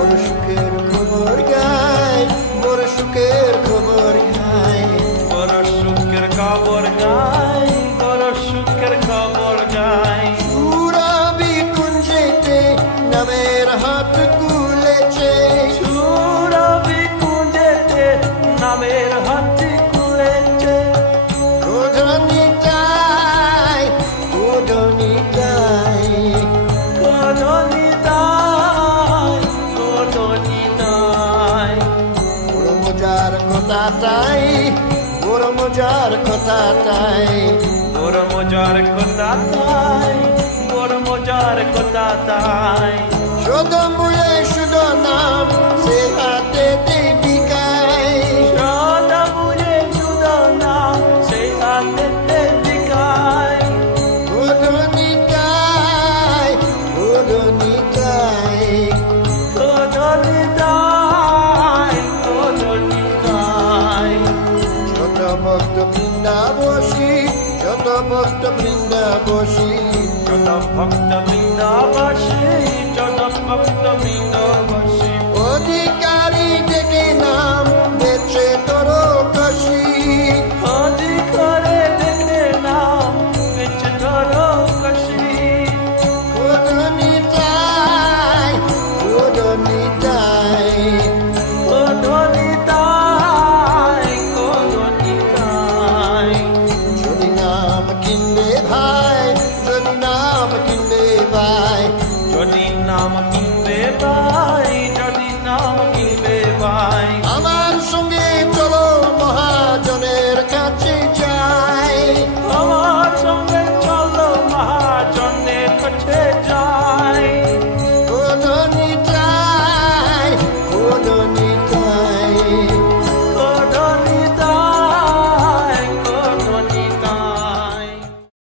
বড় সুখের খবর গাই, বড় সুখের খবর গাই, বড় সুখের খবর গাই, বড় সুখের খবর গাই। সুরভি কুঞ্জেতে নামের হাত খুলেছে, সুরভি কুঞ্জেতে নামের হাত খুলেছে। গোধনিতাই, গোধনিতাই, গোধনিতাই, গোধনিতাই। বড় মজার কথা তাই, বড় মজার কথা তাই, বড় মজার কথা তাই, বড় মজার কথা তাই। শুধু মূলে শুধু নাম সে হাতে বিকায়, সদা মুঝে শুধু নাম সে হাতে বিকায়। গোধনিতাই, গোধনিতাই, গোধনিতাই, গোধনিতাই। যত ভক্ত বৃন্দাবসী, যত ভক্ত বৃন্দাবসী, যত ভক্ত বৃন্দাবাসী, যত ভক্ত বৃন্দাবাসী। অধিকারী ডেকে নাম বেছে তোর কাশী, অধিকারে দেখে নাম বেঁচে ধরো কাশী। গোধনিতাই, গোধনিতাই, গোধনিতাই, গোধনিতাই। যদি নাম কিনবে ভাই, যদি নাম কিনবে ভাই, যদি নাম কিনবে ভাই,